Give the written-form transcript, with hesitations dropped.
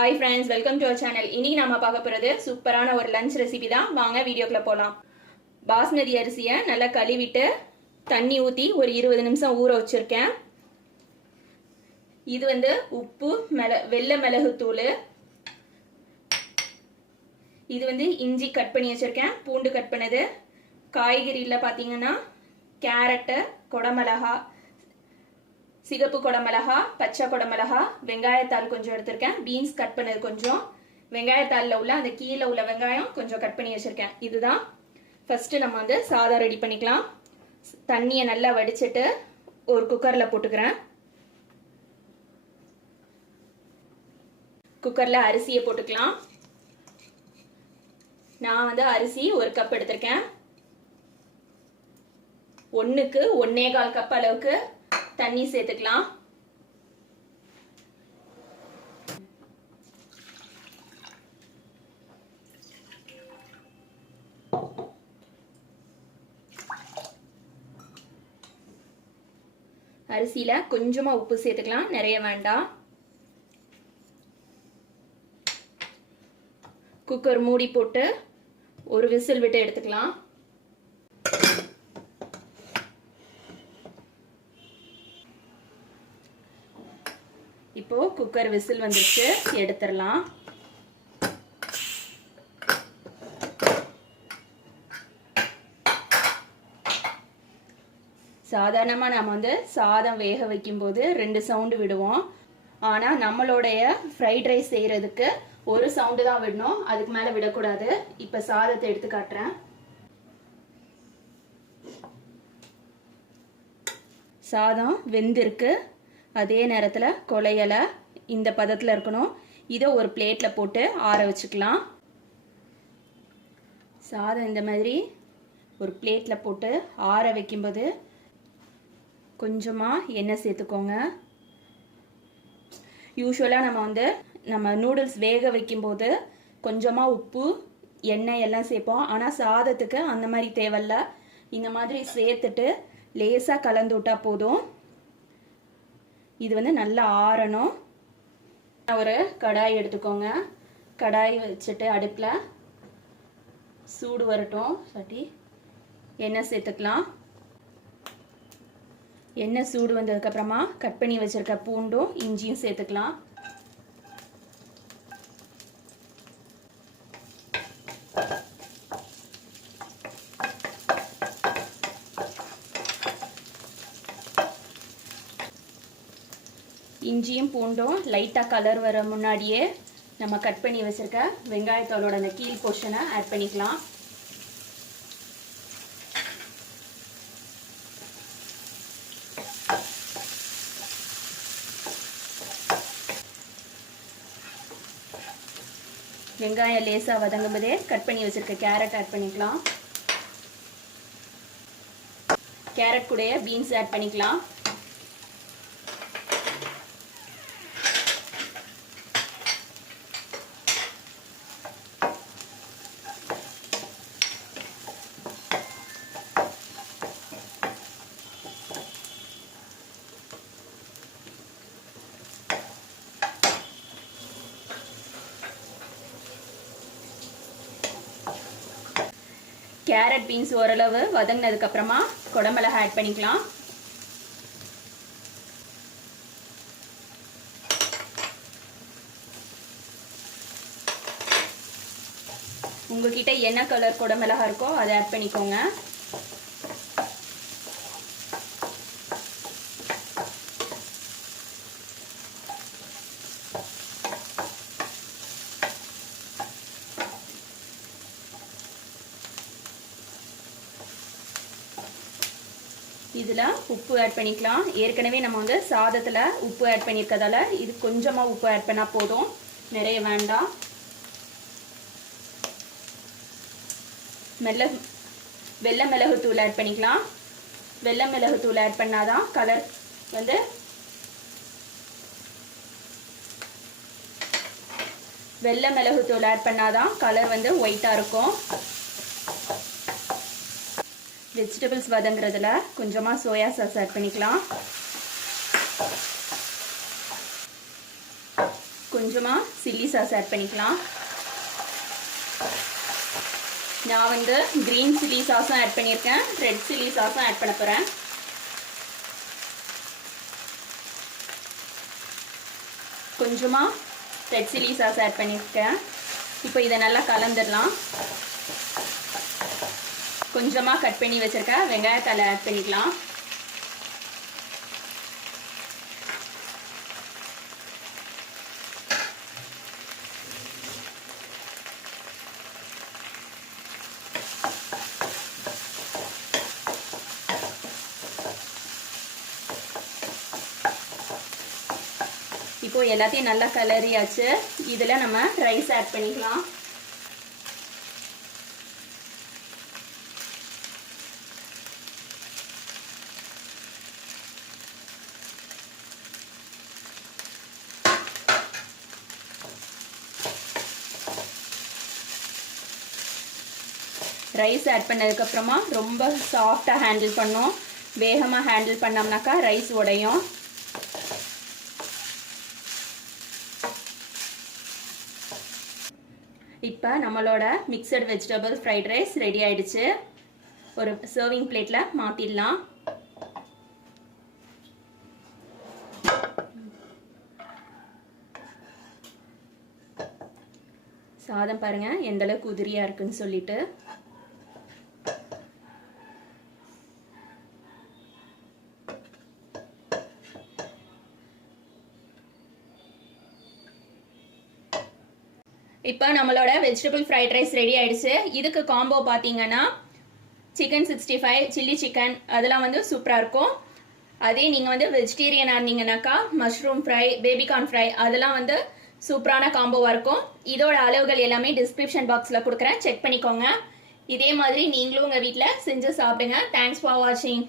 Hi friends, welcome to our channel. இன்னைக்கு நாம பார்க்க போறது சூப்பரான ஒரு லஞ்ச் ரெசிபி தான். வாங்க வீடியோக்குள்ள போலாம். பாஸ்மதி அரிசியை நல்லா கழுவிட்டு தண்ணி ஊத்தி ஒரு 20 நிமிஷம் ஊற வச்சிருக்கேன். இது வந்து உப்பு, வெள்ளை மிளகு தூள். இது வந்து இஞ்சி கட் பண்ணி வச்சிருக்கேன், பூண்டு கட் பண்ணது. காய்கறில பாத்தீங்கன்னா கேரட், கொடமிளகா, சிகப்பு கொடமிளகா, பச்சை கொடமிளகா, வெங்காயத்தாள் கொஞ்சம் எடுத்திருக்கேன், பீன்ஸ் கட் பண்ணது கொஞ்சம், வெங்காயத்தாள்ல உள்ள அந்த கீழே உள்ள வெங்காயம் கொஞ்சம் கட் பண்ணி வச்சிருக்கேன். இதுதான். ஃபர்ஸ்ட் நம்ம வந்து சாதம் ரெடி பண்ணிக்கலாம். தண்ணியை நல்லா வடிச்சிட்டு ஒரு குக்கர்ல போட்டுக்கிறேன். குக்கர்ல அரிசியை போட்டுக்கலாம். நான் வந்து அரிசி 1 கப் எடுத்திருக்கேன். 1க்கு 1.25 கப் அளவுக்கு தண்ணி சேர்த்துக்கலாம். அரிசியில கொஞ்சமா உப்பு சேர்த்துக்கலாம், நிறைய வேண்டாம். குக்கர் மூடி போட்டு ஒரு விசில் விட்டு எடுத்துக்கலாம். இப்போ குக்கர் விசில் வந்துருச்சு, எடுத்துடலாம். சாதாரணமா நம்ம வந்து சாதம் வேக வைக்கும் போது 2 சவுண்டு விடுவோம். ஆனா நம்மளுடைய ஃப்ரைட் ரைஸ் செய்யறதுக்கு 1 சவுண்டு தான் விடணும், அதுக்கு மேல விடக்கூடாது. இப்ப சாதத்தை எடுத்து காட்டுறேன். சாதம் வெந்திருக்கு. அதே நேரத்தில் கொலையலை இந்த பதத்தில் இருக்கணும். இதை ஒரு பிளேட்ல போட்டு ஆற வச்சுக்கலாம். சாதம் இந்த மாதிரி ஒரு பிளேட்ல போட்டு ஆற வைக்கும்போது கொஞ்சமா எண்ணெய் சேர்த்துக்கோங்க. யூஸ்வலாக நம்ம நூடுல்ஸ் வேக வைக்கும்போது கொஞ்சமா உப்பு, எண்ணெய் எல்லாம் சேர்ப்போம். ஆனால் சாதத்துக்கு அந்த மாதிரி தேவையில்ல. இந்த மாதிரி சேர்த்துட்டு லேசாக கலந்து விட்டா போதும். இது வந்து நல்லா ஆறணும். ஒரு கடாய் எடுத்துக்கோங்க. கடாய் வச்சுட்டு அடுப்பில் சூடு வரட்டும். சட்டி எண்ணெய் சேர்த்துக்கலாம். எண்ணெய் சூடு வந்ததுக்கப்புறமா கட் பண்ணி வச்சிருக்க பூண்டும் இஞ்சியும் சேர்த்துக்கலாம். இஞ்சியும் பூண்டும் லைட்டாக கலர் வர முன்னாடியே நம்ம கட் பண்ணி வச்சிருக்க வெங்காயத்தோட அந்த கீழ் போர்ஷனை ஆட் பண்ணிக்கலாம். வெங்காயம் லேசாக வதங்கும் போதே கட் பண்ணி வச்சிருக்க கேரட் ஆட் பண்ணிக்கலாம். கேரட் கூட பீன்ஸ் ஆட் பண்ணிக்கலாம். கேரட் பீன்ஸ் ஓரளவு வதங்கினதுக்கு அப்புறமா கொடமிளகா ஆட் பண்ணிக்கலாம். உங்ககிட்ட என்ன கலர் கொடமிளகா இருக்கோ அதை ஆட் பண்ணிக்கோங்க. இதில் உப்பு ஆட் பண்ணிக்கலாம். ஏற்கனவே நம்ம வந்து சாதத்தில் உப்பு ஆட் பண்ணியிருக்கதால இது கொஞ்சமாக உப்பு ஆட் பண்ணால் போதும், நிறைய வேண்டாம். வெள்ளை மிளகு தூள் ஆட் பண்ணிக்கலாம். வெள்ளை மிளகு தூள் ஆட் பண்ணாதான் கலர் வந்து வெள்ளை மிளகு தூள் ஆட் பண்ணாதான் கலர் வந்து ஒயிட்டாக இருக்கும். வெஜிடபிள்ஸ் வதங்குறதுல கொஞ்சமா சோயா சாஸ் ஆட் பண்ணிக்கலாம். கொஞ்சமாக சில்லி சாஸ் ஆட் பண்ணிக்கலாம். நான் வந்து க்ரீன் சில்லி சாஸும் ஆட் பண்ணியிருக்கேன், ரெட் சில்லி சாஸும் ஆட் பண்ண போகிறேன். கொஞ்சமாக ரெட் சில்லி சாஸ் ஆட் பண்ணியிருக்கேன். இப்போ இதை நல்லா கலந்துடலாம். கொஞ்சமாக கட் பண்ணி வச்சுருக்க வெங்காயத்தலை ஆட் பண்ணிக்கலாம். இப்போ எல்லாத்தையும் நல்லா கலரியாச்சு. இதில் நம்ம ரைஸ் ஆட் பண்ணிக்கலாம். ரைஸ் ஆட் பண்ணதுக்கப்புறமா ரொம்ப சாஃப்டாக ஹேண்டில் பண்ணோம். வேகமாக ஹேண்டில் பண்ணோம்னாக்கா ரைஸ் உடையும். இப்போ நம்மளோட mixed vegetable fried rice ready ஆயிடுச்சு. ஒரு சர்விங் பிளேட்டில் மாற்றிடலாம். சாதம் பாருங்கள் எந்தளவுக்கு உதிரியாக இருக்குன்னு சொல்லிட்டு. இப்போ நம்மளோட வெஜிடபிள் ஃப்ரைட் ரைஸ் ரெடி ஆயிடுச்சு. இதுக்கு காம்போ பார்த்தீங்கன்னா சிக்கன் 65, சில்லி சிக்கன் அதெல்லாம் வந்து சூப்பராக இருக்கும். அதே நீங்கள் வந்து வெஜிடேரியனாக இருந்தீங்கன்னாக்கா மஷ்ரூம் ஃப்ரை, பேபிகார்ன் ஃப்ரை அதெல்லாம் வந்து சூப்பரான காம்போவாக இருக்கும். இதோட அளவுகள் எல்லாமே டிஸ்கிரிப்ஷன் பாக்ஸில் கொடுக்குறேன், செக் பண்ணிக்கோங்க. இதே மாதிரி நீங்களும் உங்கள் வீட்டில் செஞ்சு சாப்பிடுங்க. தேங்க்ஸ் ஃபார் வாட்சிங்.